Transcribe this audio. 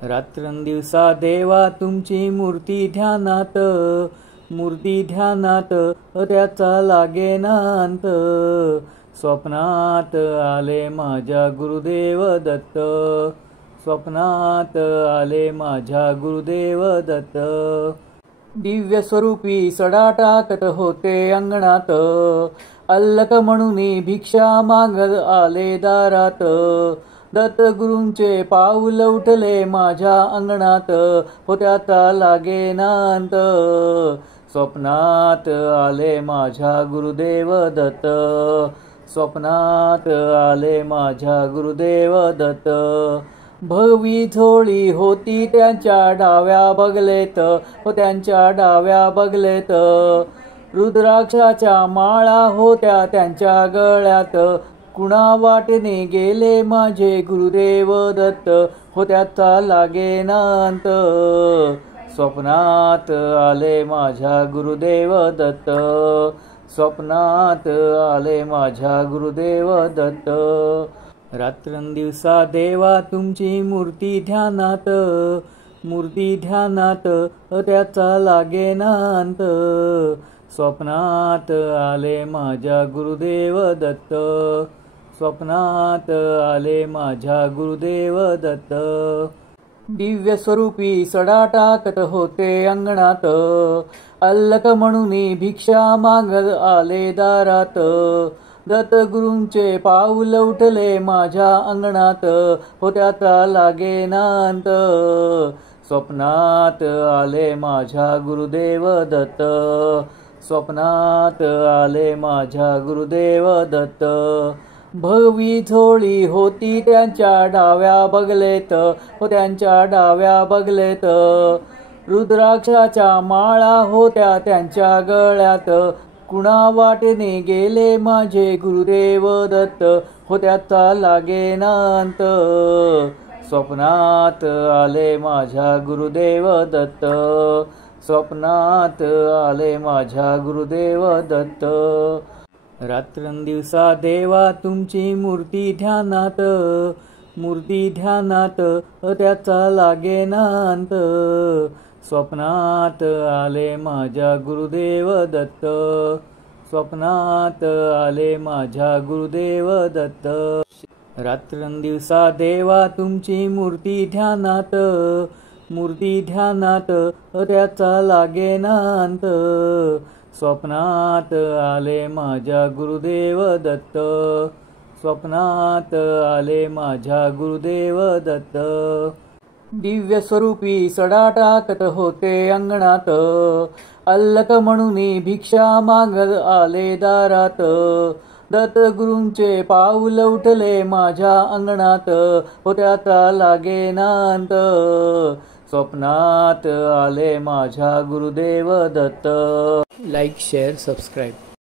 रात्रंदिवसा देवा तुमची मूर्ती ध्यानात, मूर्ती ध्यानात त्याचा लागेना अंत। स्वप्नात आले माझ्या गुरुदेव दत्त, स्वप्नात आले माझ्या गुरुदेव दत्त। दिव्य स्वरूपी सडा टाकत होते अंगणात, अल्लक म्हणून भिक्षा मागत आले दारात। दत्तगुरूंचे पाऊल उठले माझ्या अंगणात, त्याचा लागेना अंत। स्वप्नात आले माझ्या गुरुदेव दत्त, स्वप्नात आले माझ्या गुरुदेव दत्त। भगवी झोळी होती त्यांच्या डाव्या बगलेत, त्यांच्या डाव्या बगलेत। रुद्राक्षाच्या माळा होत्या त्यांच्या गळ्यात, कुणा वाटेने गेले माझे गुरुदेव दत्त, त्याचा लागेना अंत। स्वप्नात आले माझ्या गुरुदेव दत्त, स्वप्नात आले माझ्या गुरुदेव दत्त। रात्रंदिवसा देवा तुमची मूर्ती ध्यानात, मूर्ती ध्यानात त्याचा लागेना अंत। स्वप्नात आले माझ्या गुरुदेव दत्त, स्वप्नात आले माझ्या गुरुदेव दत्त। दिव्य स्वरूपी सडा टाकत होते अंगणात, अल्लक म्हणून भिक्षा मागत आले दारात। दत्तगुरूंचे पाऊल उठले माझ्या अंगणात, त्याचा लागेना अंत। स्वप्नात आले माझ्या गुरुदेव दत्त, स्वप्नात आले माझ्या गुरुदेव दत्त। भगवी झोळी होती त्यांच्या डाव्या बगलेत, त्यांच्या डाव्या बगलेत। रुद्राक्षाच्या माळा होत्या त्यांच्या गळ्यात, कुणा वाटेने गेले माझे गुरुदेव दत्त, त्याचा लागेना अंत। स्वप्नात आले माझ्या गुरुदेव दत्त, स्वप्नात आले माझ्या गुरुदेव दत्त। रात्रंदिवसा देवा तुमची मूर्ती ध्यानात, मूर्ती ध्यानात त्याचा लागेना अंत। स्वप्नात आले माझ्या गुरुदेव दत्त, स्वप्नात आले माझ्या गुरुदेव दत्त। रात्रंदिवसा देवा तुमची मूर्ती ध्यानात, मूर्ती ध्यानात त्याचा लागेना अंत। स्वप्नात आले माझ्या गुरुदेव दत्त, स्वप्नात आले माझ्या गुरुदेव दत्त। दिव्य स्वरूपी सडा टाकत होते अंगणात, अल्लक म्हणून भिक्षा मागत आले दारात। दत्तगुरूंचे पाऊल उठले माझ्या अंगणात, त्याचा लागेना अंत। स्वप्नात आले माझ्या Gurudev Datta. Like, share, subscribe.